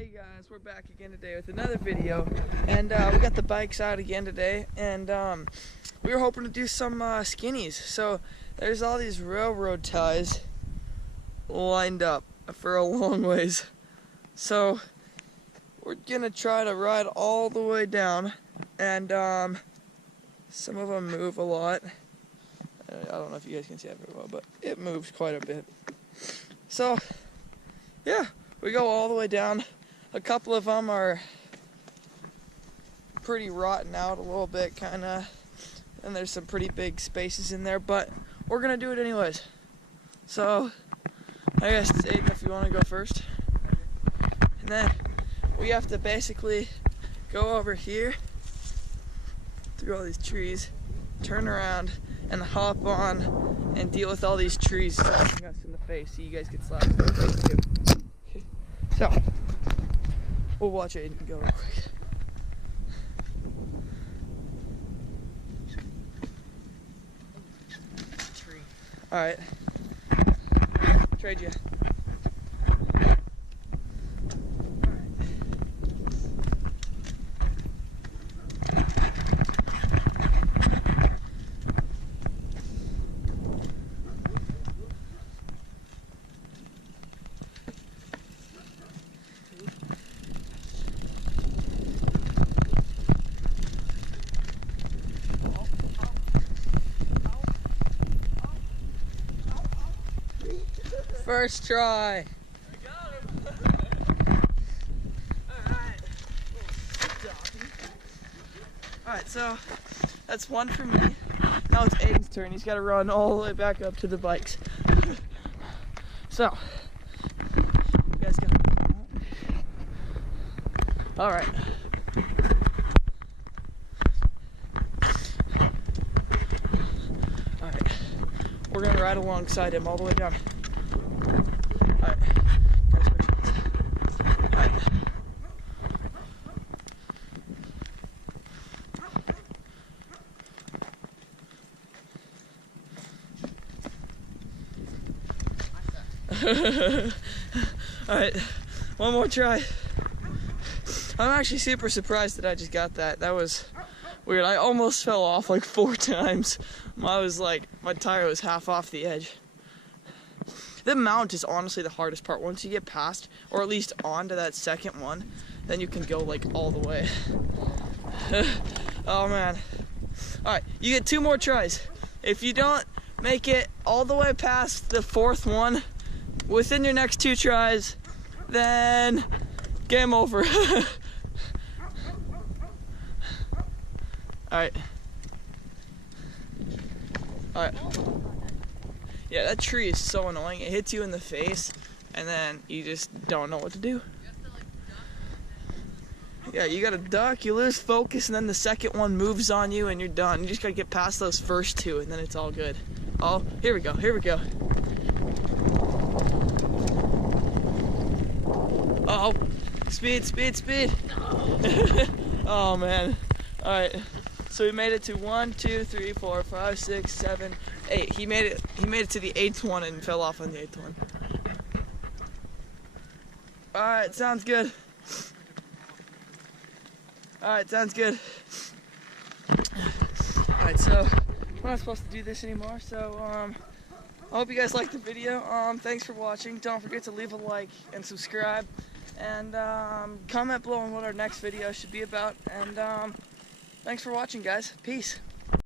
Hey guys, we're back again today with another video, and we got the bikes out again today, and we were hoping to do some skinnies. So there's all these railroad ties lined up for a long ways. So we're gonna try to ride all the way down, and some of them move a lot. I don't know if you guys can see that very well, but it moves quite a bit. So yeah, we go all the way down. A couple of them are pretty rotten out a little bit, kind of, and there's some pretty big spaces in there, but we're gonna do it anyways. So I guess, Aiden, if you want to go first. And then we have to basically go over here through all these trees, turn around, and hop on and deal with all these trees slapping us in the face, so you guys get slapped in the face too. So we'll watch Aiden go real quick. Tree. Alright. Trade you. First try. I got him. Alright, so that's one for me. Now it's Aiden's turn. He's got to run all the way back up to the bikes. So, you guys got it. Alright. Alright. We're going to ride alongside him all the way down. Alright, guys, switch hands. Alright. Alright, one more try. I'm actually super surprised that I just got that. That was weird. I almost fell off like 4 times. I was like, my tire was half off the edge. The mount is honestly the hardest part. Once you get past, or at least onto that second one, then you can go like all the way. Oh man. Alright, you get 2 more tries. If you don't make it all the way past the 4th one within your next 2 tries, then game over. Alright. Alright. Yeah, that tree is so annoying. It hits you in the face, and then you just don't know what to do. Yeah, you gotta duck, you lose focus, and then the second one moves on you, and you're done. You just gotta get past those first 2, and then it's all good. Oh, here we go, here we go. Oh, speed, speed, speed. Oh, man. Alright. So we made it to 1, 2, 3, 4, 5, 6, 7, 8. He made it to the 8th one and fell off on the 8th one. Alright, sounds good. Alright, sounds good. Alright, so we're not supposed to do this anymore, so I hope you guys liked the video. Thanks for watching. Don't forget to leave a like and subscribe, and comment below on what our next video should be about, and thanks for watching, guys. Peace.